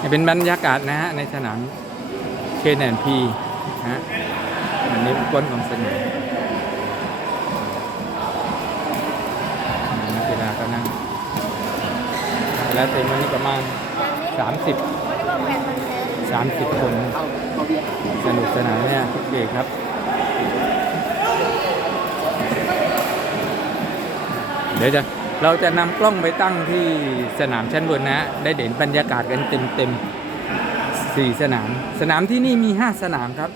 นี่เป็นบรรยากาศนะฮะในสนามเคนแอนพีนะฮะอันนี้เป็นก้นของสนามนักกีฬาก็นั่งแล้วเต็มวันนี้ประมาณ 30 30 คน สนุกสนานเนี่ยทุกเด็กครับเดี๋ยวจะ เราจะนำกล้องไปตั้งที่สนามชั้นบนนะฮะได้เด่นบรรยากาศกันเต็มเต็มๆสี่สนาม สนามที่นี่มีห้าสนามครับ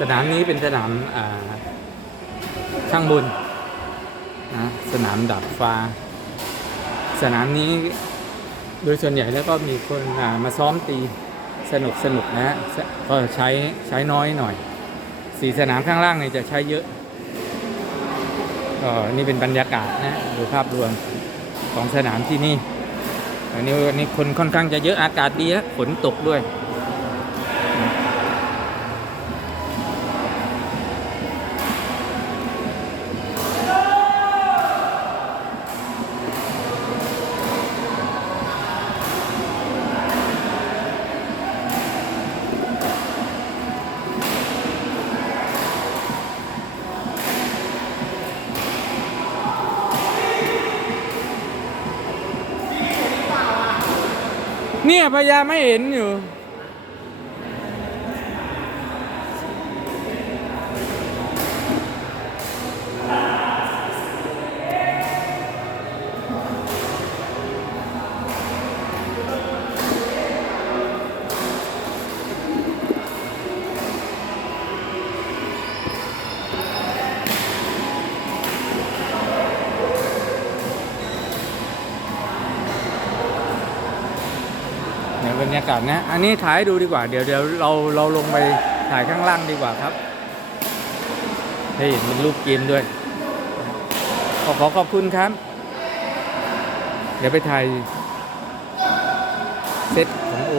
สนามนี้เป็นสนามอ่าข้างบนนะสนามดับฟ้า สนามนี้โดยส่วนใหญ่แล้วก็มีคนอ่ามาซ้อมตีสนุกสนุกนะฮะก็ใช้ใช้น้อยหน่อยสี่สนามข้างล่างเนี่ยจะใช้เยอะ ก็นี่เป็นบรรยากาศนะดูภาพรวมของสนามที่นี่อันนี้วันนี้คนค่อนข้างจะเยอะอากาศดีฮะฝนตกด้วย เนี่ยพยายามไม่เห็นอยู่ เดี๋ยบรรยากาศนะอันนี้ถ่ายดูดีกว่า เดี๋ยวเดี๋ยวเราเราลงไปถ่ายข้างล่างดีกว่าครับให้เห็นเป็นรูปเกมด้วยขอขอขอบคุณครับ เดี๋ยวไปถ่ายเซตของโอ